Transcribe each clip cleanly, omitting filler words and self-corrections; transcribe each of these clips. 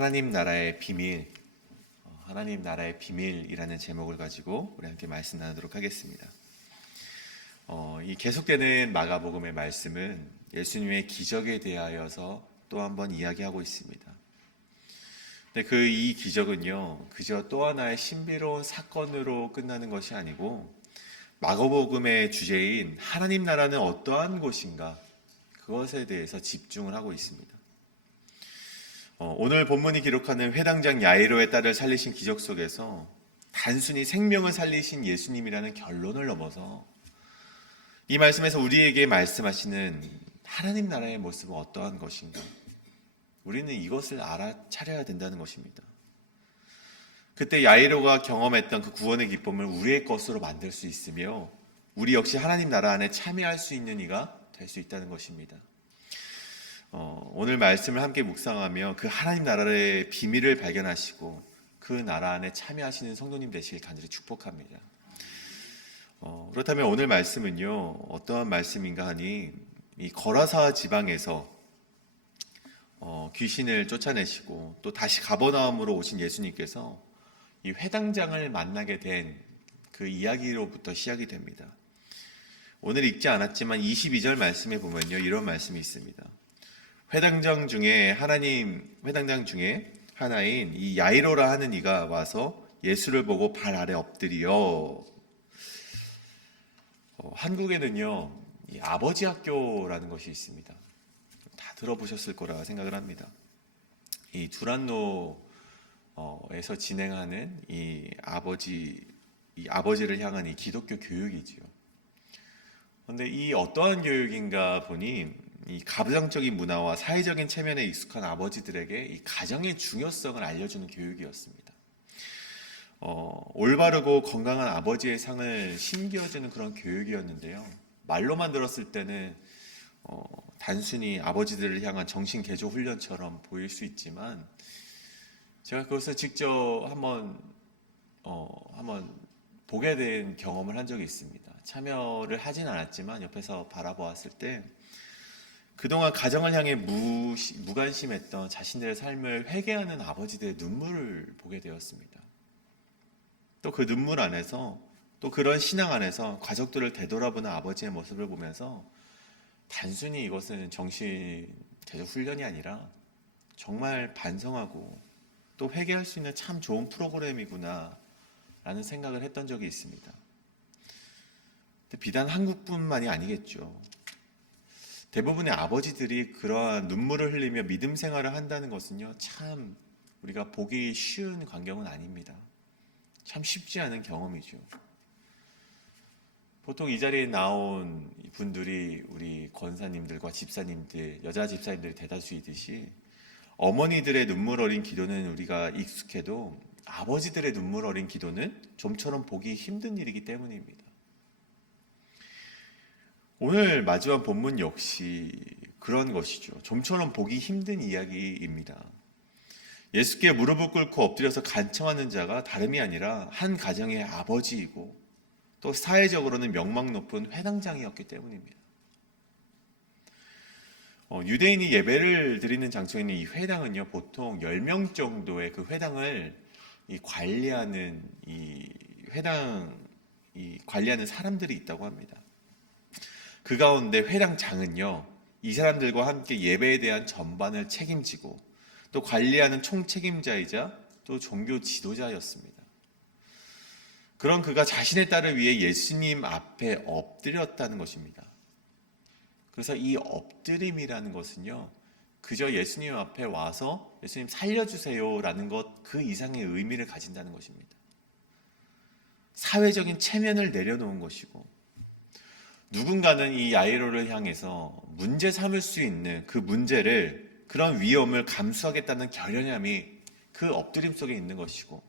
하나님 나라의 비밀, 하나님 나라의 비밀이라는 제목을 가지고 우리 함께 말씀 나누도록 하겠습니다. 이 계속되는 마가복음의 말씀은 예수님의 기적에 대하여서 또 한 번 이야기하고 있습니다. 근데 이 기적은요, 그저 또 하나의 신비로운 사건으로 끝나는 것이 아니고 마가복음의 주제인 하나님 나라는 어떠한 곳인가, 그것에 대해서 집중을 하고 있습니다. 오늘 본문이 기록하는 회당장 야이로의 딸을 살리신 기적 속에서 단순히 생명을 살리신 예수님이라는 결론을 넘어서 이 말씀에서 우리에게 말씀하시는 하나님 나라의 모습은 어떠한 것인가, 우리는 이것을 알아차려야 된다는 것입니다. 그때 야이로가 경험했던 그 구원의 기쁨을 우리의 것으로 만들 수 있으며 우리 역시 하나님 나라 안에 참여할 수 있는 이가 될 수 있다는 것입니다. 오늘 말씀을 함께 묵상하며 그 하나님 나라의 비밀을 발견하시고 그 나라 안에 참여하시는 성도님 되시길 간절히 축복합니다. 그렇다면 오늘 말씀은요, 어떠한 말씀인가 하니 이 거라사 지방에서 귀신을 쫓아내시고 또 다시 가버나움으로 오신 예수님께서 이 회당장을 만나게 된 그 이야기로부터 시작이 됩니다. 오늘 읽지 않았지만 22절 말씀에 보면요, 이런 말씀이 있습니다. 회당장 중에 하나인 이 야이로라 하는 이가 와서 예수를 보고 발 아래 엎드려. 한국에는요, 이 아버지 학교라는 것이 있습니다. 다 들어보셨을 거라 생각을 합니다. 이 두란노에서 진행하는 이 아버지를 향한 이 기독교 교육이지요. 그런데 이 어떠한 교육인가 보니 이 가부장적인 문화와 사회적인 체면에 익숙한 아버지들에게 이 가정의 중요성을 알려주는 교육이었습니다. 올바르고 건강한 아버지의 상을 심겨주는 그런 교육이었는데요. 말로만 들었을 때는 단순히 아버지들을 향한 정신 개조 훈련처럼 보일 수 있지만 제가 그것을 직접 한번 보게 된 경험을 한 적이 있습니다. 참여를 하진 않았지만 옆에서 바라보았을 때 그동안 가정을 향해 무관심했던 자신들의 삶을 회개하는 아버지들의 눈물을 보게 되었습니다. 또 그 눈물 안에서, 또 그런 신앙 안에서 가족들을 되돌아보는 아버지의 모습을 보면서 단순히 이것은 정신 개조 훈련이 아니라 정말 반성하고 또 회개할 수 있는 참 좋은 프로그램이구나 라는 생각을 했던 적이 있습니다. 근데 비단 한국뿐만이 아니겠죠. 대부분의 아버지들이 그러한 눈물을 흘리며 믿음 생활을 한다는 것은요, 참 우리가 보기 쉬운 광경은 아닙니다. 참 쉽지 않은 경험이죠. 보통 이 자리에 나온 분들이 우리 권사님들과 집사님들, 여자 집사님들이 대다수이듯이 어머니들의 눈물 어린 기도는 우리가 익숙해도 아버지들의 눈물 어린 기도는 좀처럼 보기 힘든 일이기 때문입니다. 오늘 마주한 본문 역시 그런 것이죠. 좀처럼 보기 힘든 이야기입니다. 예수께 무릎을 꿇고 엎드려서 간청하는 자가 다름이 아니라 한 가정의 아버지이고 또 사회적으로는 명망 높은 회당장이었기 때문입니다. 유대인이 예배를 드리는 장소에 있는 이 회당은요, 보통 10명 정도의 그 회당을 관리하는 관리하는 사람들이 있다고 합니다. 그 가운데 회당장은요, 이 사람들과 함께 예배에 대한 전반을 책임지고 또 관리하는 총책임자이자 또 종교 지도자였습니다. 그런 그가 자신의 딸을 위해 예수님 앞에 엎드렸다는 것입니다. 그래서 이 엎드림이라는 것은요, 그저 예수님 앞에 와서 예수님 살려주세요라는 것 그 이상의 의미를 가진다는 것입니다. 사회적인 체면을 내려놓은 것이고 누군가는 이 야이로를 향해서 문제 삼을 수 있는 그 문제를, 그런 위험을 감수하겠다는 결연함이 그 엎드림 속에 있는 것이고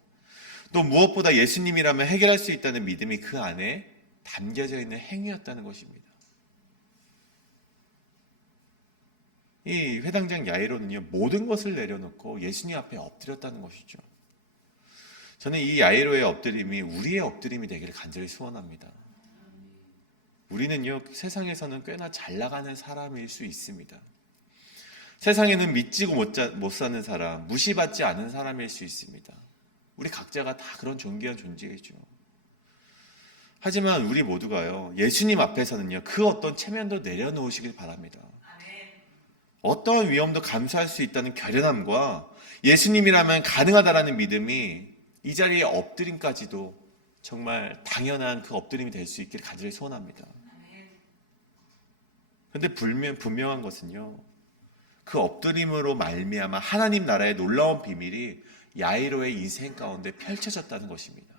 또 무엇보다 예수님이라면 해결할 수 있다는 믿음이 그 안에 담겨져 있는 행위였다는 것입니다. 이 회당장 야이로는요, 모든 것을 내려놓고 예수님 앞에 엎드렸다는 것이죠. 저는 이 야이로의 엎드림이 우리의 엎드림이 되기를 간절히 소원합니다. 우리는요, 세상에서는 꽤나 잘 나가는 사람일 수 있습니다. 세상에는 믿지고 못 사는 사람, 무시받지 않은 사람일 수 있습니다. 우리 각자가 다 그런 존귀한 존재이죠. 하지만 우리 모두가요, 예수님 앞에서는요, 그 어떤 체면도 내려놓으시길 바랍니다. 어떠한 위험도 감수할 수 있다는 결연함과 예수님이라면 가능하다라는 믿음이 이 자리에 엎드림까지도 정말 당연한 그 엎드림이 될 수 있기를 간절히 소원합니다. 그런데 분명한 것은요, 그 엎드림으로 말미암아 하나님 나라의 놀라운 비밀이 야이로의 인생 가운데 펼쳐졌다는 것입니다.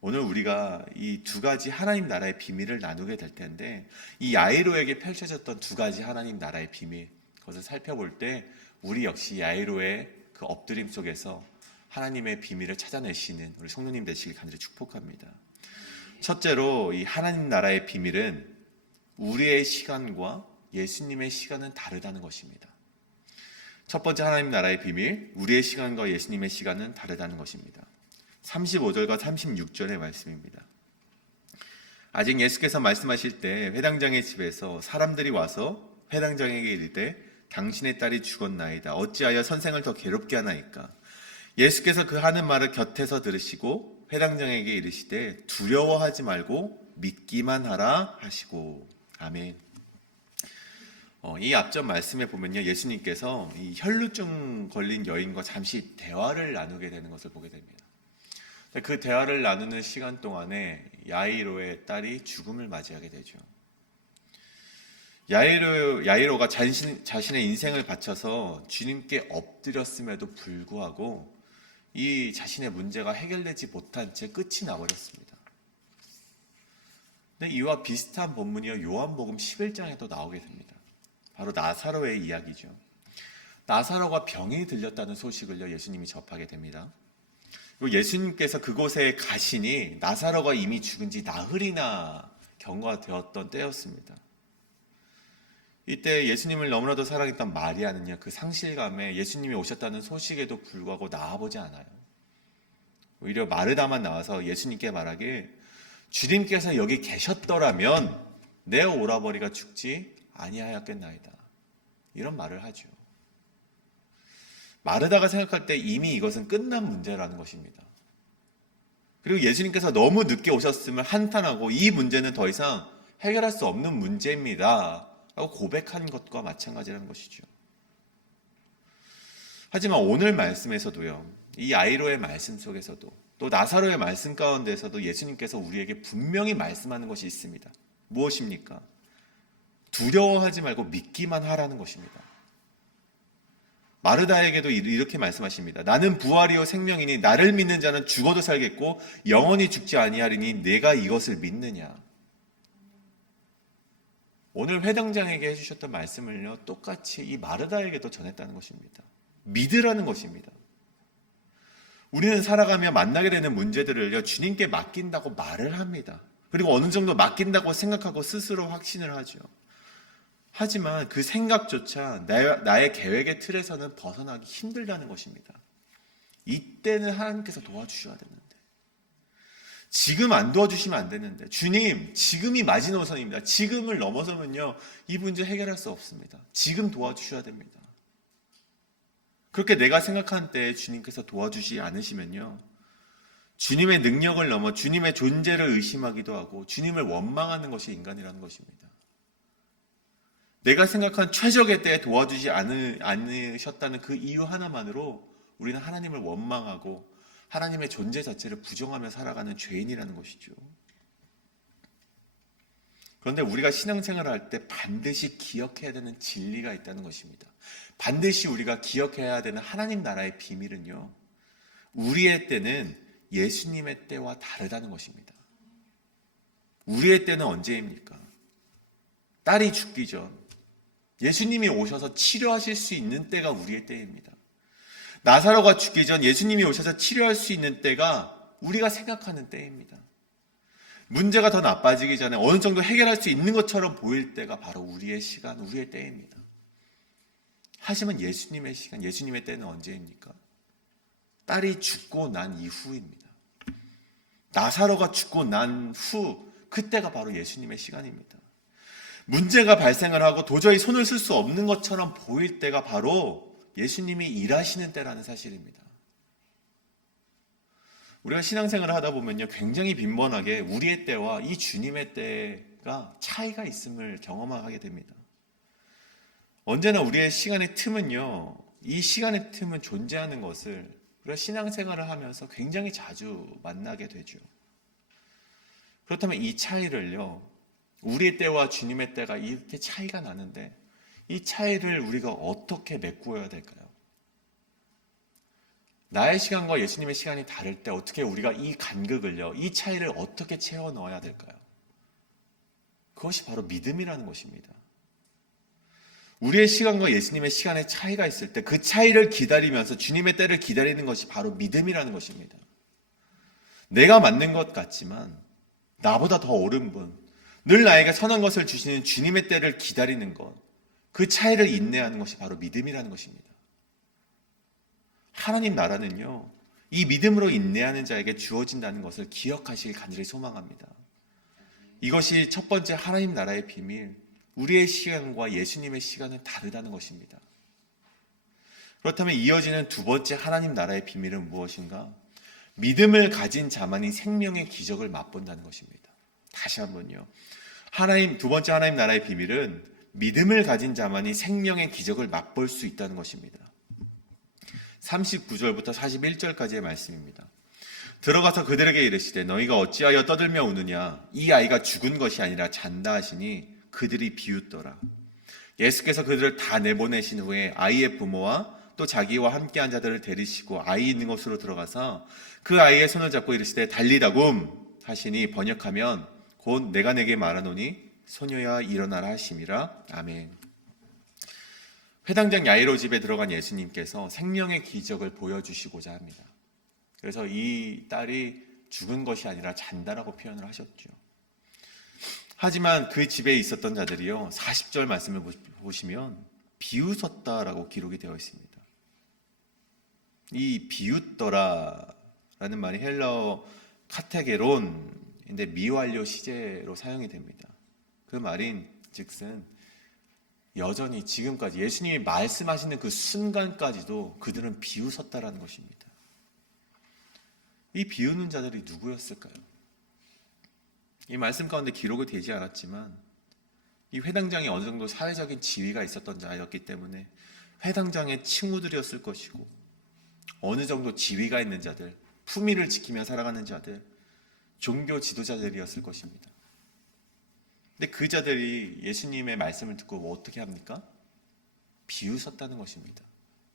오늘 우리가 이 두 가지 하나님 나라의 비밀을 나누게 될 텐데, 이 야이로에게 펼쳐졌던 두 가지 하나님 나라의 비밀, 그것을 살펴볼 때 우리 역시 야이로의 그 엎드림 속에서 하나님의 비밀을 찾아내시는 우리 성도님 되시길 간절히 축복합니다. 첫째로 이 하나님 나라의 비밀은 우리의 시간과 예수님의 시간은 다르다는 것입니다. 첫 번째 하나님 나라의 비밀, 우리의 시간과 예수님의 시간은 다르다는 것입니다. 35절과 36절의 말씀입니다. 아직 예수께서 말씀하실 때 회당장의 집에서 사람들이 와서 회당장에게 이르되 당신의 딸이 죽었나이다. 어찌하여 선생을 더 괴롭게 하나이까? 예수께서 그 하는 말을 곁에서 들으시고 회당장에게 이르시되 두려워하지 말고 믿기만 하라 하시고. 아멘. 이 앞전 말씀에 보면요, 예수님께서 이 혈루증 걸린 여인과 잠시 대화를 나누게 되는 것을 보게 됩니다. 그 대화를 나누는 시간 동안에 야이로의 딸이 죽음을 맞이하게 되죠. 야이로가 자신의 인생을 바쳐서 주님께 엎드렸음에도 불구하고 이 자신의 문제가 해결되지 못한 채 끝이 나버렸습니다. 근데 이와 비슷한 본문이요, 요한복음 11장에도 나오게 됩니다. 바로 나사로의 이야기죠. 나사로가 병이 들렸다는 소식을요, 예수님이 접하게 됩니다. 그리고 예수님께서 그곳에 가시니 나사로가 이미 죽은 지 나흘이나 경과되었던 때였습니다. 이때 예수님을 너무나도 사랑했던 마리아는요, 그 상실감에 예수님이 오셨다는 소식에도 불구하고 나와보지 않아요. 오히려 마르다만 나와서 예수님께 말하길, 주님께서 여기 계셨더라면 내 오라버니가 죽지 아니하였겠나이다. 이런 말을 하죠. 마르다가 생각할 때 이미 이것은 끝난 문제라는 것입니다. 그리고 예수님께서 너무 늦게 오셨음을 한탄하고 이 문제는 더 이상 해결할 수 없는 문제입니다 라고 고백한 것과 마찬가지라는 것이죠. 하지만 오늘 말씀에서도요, 이 야이로의 말씀 속에서도 또 나사로의 말씀 가운데서도 예수님께서 우리에게 분명히 말씀하는 것이 있습니다. 무엇입니까? 두려워하지 말고 믿기만 하라는 것입니다. 마르다에게도 이렇게 말씀하십니다. 나는 부활이요 생명이니 나를 믿는 자는 죽어도 살겠고 영원히 죽지 아니하리니 내가 이것을 믿느냐. 오늘 회당장에게 해주셨던 말씀을요, 똑같이 이 마르다에게도 전했다는 것입니다. 믿으라는 것입니다. 우리는 살아가며 만나게 되는 문제들을요, 주님께 맡긴다고 말을 합니다. 그리고 어느 정도 맡긴다고 생각하고 스스로 확신을 하죠. 하지만 그 생각조차 나의 계획의 틀에서는 벗어나기 힘들다는 것입니다. 이때는 하나님께서 도와주셔야 되는데, 지금 안 도와주시면 안 되는데, 주님 지금이 마지노선입니다. 지금을 넘어서면요 이 문제 해결할 수 없습니다. 지금 도와주셔야 됩니다. 그렇게 내가 생각한 때에 주님께서 도와주지 않으시면요, 주님의 능력을 넘어 주님의 존재를 의심하기도 하고 주님을 원망하는 것이 인간이라는 것입니다. 내가 생각한 최적의 때에 도와주지 않으셨다는 그 이유 하나만으로 우리는 하나님을 원망하고 하나님의 존재 자체를 부정하며 살아가는 죄인이라는 것이죠. 그런데 우리가 신앙생활을 할 때 반드시 기억해야 되는 진리가 있다는 것입니다. 반드시 우리가 기억해야 되는 하나님 나라의 비밀은요, 우리의 때는 예수님의 때와 다르다는 것입니다. 우리의 때는 언제입니까? 딸이 죽기 전 예수님이 오셔서 치료하실 수 있는 때가 우리의 때입니다. 나사로가 죽기 전 예수님이 오셔서 치료할 수 있는 때가 우리가 생각하는 때입니다. 문제가 더 나빠지기 전에 어느 정도 해결할 수 있는 것처럼 보일 때가 바로 우리의 시간, 우리의 때입니다. 하지만 예수님의 시간, 예수님의 때는 언제입니까? 딸이 죽고 난 이후입니다. 나사로가 죽고 난 후, 그때가 바로 예수님의 시간입니다. 문제가 발생을 하고 도저히 손을 쓸 수 없는 것처럼 보일 때가 바로 예수님이 일하시는 때라는 사실입니다. 우리가 신앙생활을 하다 보면요, 굉장히 빈번하게 우리의 때와 이 주님의 때가 차이가 있음을 경험하게 됩니다. 언제나 우리의 시간의 틈은요, 이 시간의 틈은 존재하는 것을 우리가 신앙생활을 하면서 굉장히 자주 만나게 되죠. 그렇다면 이 차이를요, 우리의 때와 주님의 때가 이렇게 차이가 나는데 이 차이를 우리가 어떻게 메꾸어야 될까요? 나의 시간과 예수님의 시간이 다를 때 어떻게 우리가 이 간극을요, 이 차이를 어떻게 채워 넣어야 될까요? 그것이 바로 믿음이라는 것입니다. 우리의 시간과 예수님의 시간의 차이가 있을 때 그 차이를 기다리면서 주님의 때를 기다리는 것이 바로 믿음이라는 것입니다. 내가 맞는 것 같지만 나보다 더 옳은 분, 늘 나에게 선한 것을 주시는 주님의 때를 기다리는 것, 그 차이를 인내하는 것이 바로 믿음이라는 것입니다. 하나님 나라는요, 이 믿음으로 인내하는 자에게 주어진다는 것을 기억하시길 간절히 소망합니다. 이것이 첫 번째 하나님 나라의 비밀, 우리의 시간과 예수님의 시간은 다르다는 것입니다. 그렇다면 이어지는 두 번째 하나님 나라의 비밀은 무엇인가? 믿음을 가진 자만이 생명의 기적을 맛본다는 것입니다. 다시 한번요. 두 번째 하나님 나라의 비밀은 믿음을 가진 자만이 생명의 기적을 맛볼 수 있다는 것입니다. 39절부터 41절까지의 말씀입니다. 들어가서 그들에게 이르시되 너희가 어찌하여 떠들며 우느냐? 이 아이가 죽은 것이 아니라 잔다 하시니 그들이 비웃더라. 예수께서 그들을 다 내보내신 후에 아이의 부모와 또 자기와 함께한 자들을 데리시고 아이 있는 곳으로 들어가서 그 아이의 손을 잡고 이르시되 달리다굼 하시니 번역하면 곧 내가 내게 말하노니 소녀야 일어나라 하심이라. 아멘. 회당장 야이로 집에 들어간 예수님께서 생명의 기적을 보여주시고자 합니다. 그래서 이 딸이 죽은 것이 아니라 잔다라고 표현을 하셨죠. 하지만 그 집에 있었던 자들이요, 40절 말씀을 보시면 비웃었다라고 기록이 되어 있습니다. 이 비웃더라라는 말이 헬라어 카테게론인데 미완료 시제로 사용이 됩니다. 그 말인 즉슨 여전히 지금까지 예수님이 말씀하시는 그 순간까지도 그들은 비웃었다라는 것입니다. 이 비웃는 자들이 누구였을까요? 이 말씀 가운데 기록이 되지 않았지만 이 회당장이 어느 정도 사회적인 지위가 있었던 자였기 때문에 회당장의 친구들이었을 것이고 어느 정도 지위가 있는 자들, 품위를 지키며 살아가는 자들, 종교 지도자들이었을 것입니다. 근데 그 자들이 예수님의 말씀을 듣고 어떻게 합니까? 비웃었다는 것입니다.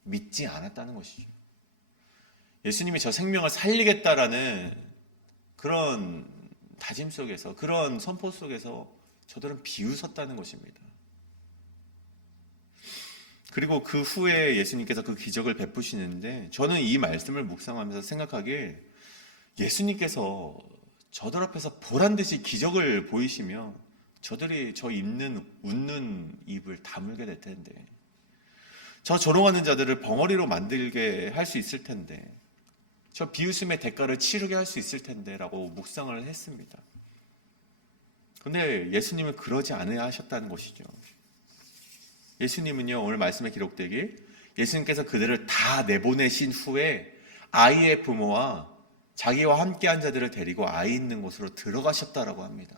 믿지 않았다는 것이죠. 예수님이 저 생명을 살리겠다라는 그런 다짐 속에서, 그런 선포 속에서 저들은 비웃었다는 것입니다. 그리고 그 후에 예수님께서 그 기적을 베푸시는데 저는 이 말씀을 묵상하면서 생각하길 예수님께서 저들 앞에서 보란듯이 기적을 보이시며 저들이 저 웃는 입을 다물게 될 텐데, 저 조롱하는 자들을 벙어리로 만들게 할 수 있을 텐데, 저 비웃음의 대가를 치르게 할 수 있을 텐데 라고 묵상을 했습니다. 그런데 예수님은 그러지 않으려 하셨다는 것이죠. 예수님은요, 오늘 말씀에 기록되길 예수님께서 그들을 다 내보내신 후에 아이의 부모와 자기와 함께한 자들을 데리고 아이 있는 곳으로 들어가셨다라고 합니다.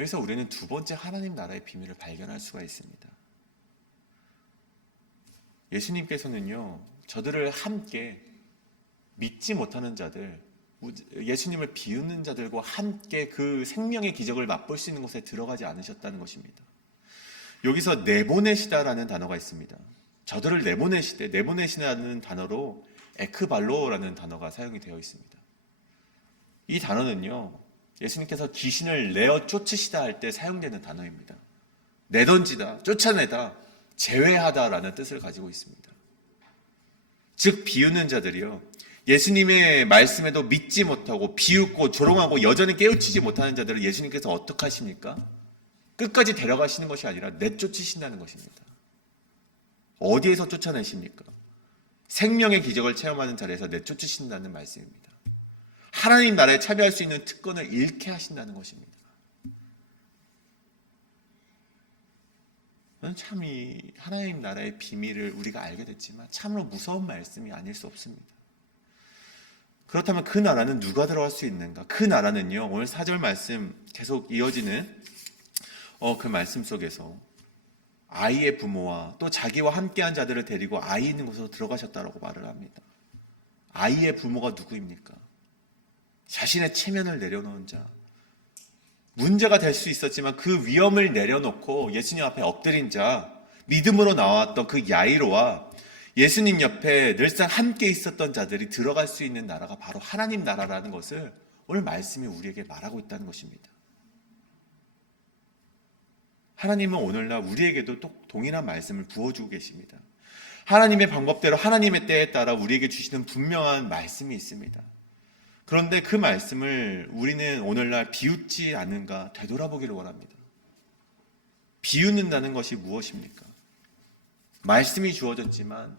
여기서 우리는 두 번째 하나님 나라의 비밀을 발견할 수가 있습니다. 예수님께서는요, 저들을 함께 믿지 못하는 자들, 예수님을 비웃는 자들과 함께 그 생명의 기적을 맛볼 수 있는 곳에 들어가지 않으셨다는 것입니다. 여기서 내보내시다라는 단어가 있습니다. 저들을 내보내시다는 단어로 에크발로라는 단어가 사용이 되어 있습니다. 이 단어는요, 예수님께서 귀신을 내어 쫓으시다 할 때 사용되는 단어입니다. 내던지다, 쫓아내다, 제외하다라는 뜻을 가지고 있습니다. 즉 비웃는 자들이요, 예수님의 말씀에도 믿지 못하고 비웃고 조롱하고 여전히 깨우치지 못하는 자들을 예수님께서 어떻게 하십니까? 끝까지 데려가시는 것이 아니라 내쫓으신다는 것입니다. 어디에서 쫓아내십니까? 생명의 기적을 체험하는 자리에서 내쫓으신다는 말씀입니다. 하나님 나라에 참여할 수 있는 특권을 잃게 하신다는 것입니다. 저는 참 이 하나님 나라의 비밀을 우리가 알게 됐지만 참으로 무서운 말씀이 아닐 수 없습니다. 그렇다면 그 나라는 누가 들어갈 수 있는가? 그 나라는요, 오늘 4절 말씀 계속 이어지는 그 말씀 속에서 아이의 부모와 또 자기와 함께한 자들을 데리고 아이 있는 곳으로 들어가셨다라고 말을 합니다. 아이의 부모가 누구입니까? 자신의 체면을 내려놓은 자, 문제가 될 수 있었지만 그 위험을 내려놓고 예수님 앞에 엎드린 자, 믿음으로 나왔던 그 야이로와 예수님 옆에 늘상 함께 있었던 자들이 들어갈 수 있는 나라가 바로 하나님 나라라는 것을 오늘 말씀이 우리에게 말하고 있다는 것입니다. 하나님은 오늘날 우리에게도 또 동일한 말씀을 부어주고 계십니다. 하나님의 방법대로 하나님의 때에 따라 우리에게 주시는 분명한 말씀이 있습니다. 그런데 그 말씀을 우리는 오늘날 비웃지 않는가 되돌아보기를 원합니다. 비웃는다는 것이 무엇입니까? 말씀이 주어졌지만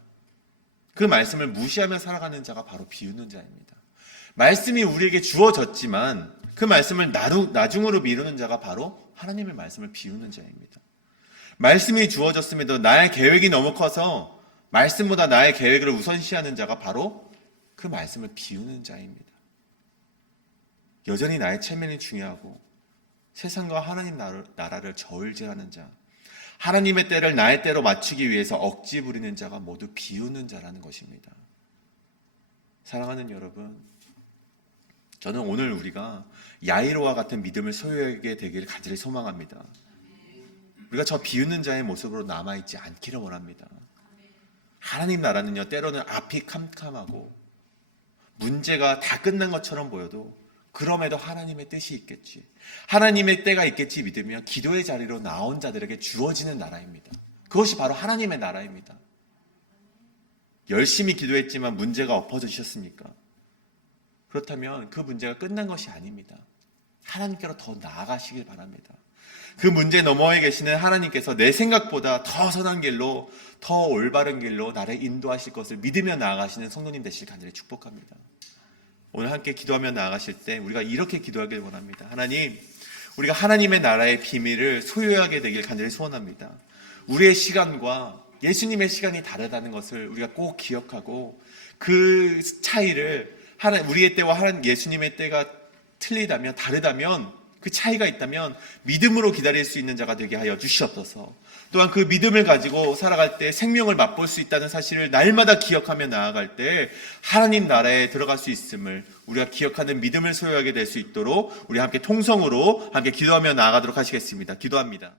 그 말씀을 무시하며 살아가는 자가 바로 비웃는 자입니다. 말씀이 우리에게 주어졌지만 그 말씀을 나중으로 미루는 자가 바로 하나님의 말씀을 비웃는 자입니다. 말씀이 주어졌음에도 나의 계획이 너무 커서 말씀보다 나의 계획을 우선시하는 자가 바로 그 말씀을 비우는 자입니다. 여전히 나의 체면이 중요하고 세상과 하나님 나라를 저울질하는 자, 하나님의 때를 나의 때로 맞추기 위해서 억지 부리는 자가 모두 비우는 자라는 것입니다. 사랑하는 여러분, 저는 오늘 우리가 야이로와 같은 믿음을 소유하게 되기를 간절히 소망합니다. 우리가 저 비우는 자의 모습으로 남아있지 않기를 원합니다. 하나님 나라는요, 때로는 앞이 캄캄하고 문제가 다 끝난 것처럼 보여도 그럼에도 하나님의 뜻이 있겠지, 하나님의 때가 있겠지 믿으며 기도의 자리로 나온 자들에게 주어지는 나라입니다. 그것이 바로 하나님의 나라입니다. 열심히 기도했지만 문제가 엎어지셨습니까? 그렇다면 그 문제가 끝난 것이 아닙니다. 하나님께로 더 나아가시길 바랍니다. 그 문제 너머에 계시는 하나님께서 내 생각보다 더 선한 길로, 더 올바른 길로 나를 인도하실 것을 믿으며 나아가시는 성도님 되시길 간절히 축복합니다. 오늘 함께 기도하며 나아가실 때 우리가 이렇게 기도하길 원합니다. 하나님, 우리가 하나님의 나라의 비밀을 소유하게 되길 간절히 소원합니다. 우리의 시간과 예수님의 시간이 다르다는 것을 우리가 꼭 기억하고 그 차이를 우리의 때와 예수님의 때가 틀리다면, 다르다면, 그 차이가 있다면 믿음으로 기다릴 수 있는 자가 되게 하여 주시옵소서. 또한 그 믿음을 가지고 살아갈 때 생명을 맛볼 수 있다는 사실을 날마다 기억하며 나아갈 때 하나님 나라에 들어갈 수 있음을 우리가 기억하는 믿음을 소유하게 될 수 있도록 우리 함께 통성으로 함께 기도하며 나아가도록 하시겠습니다. 기도합니다.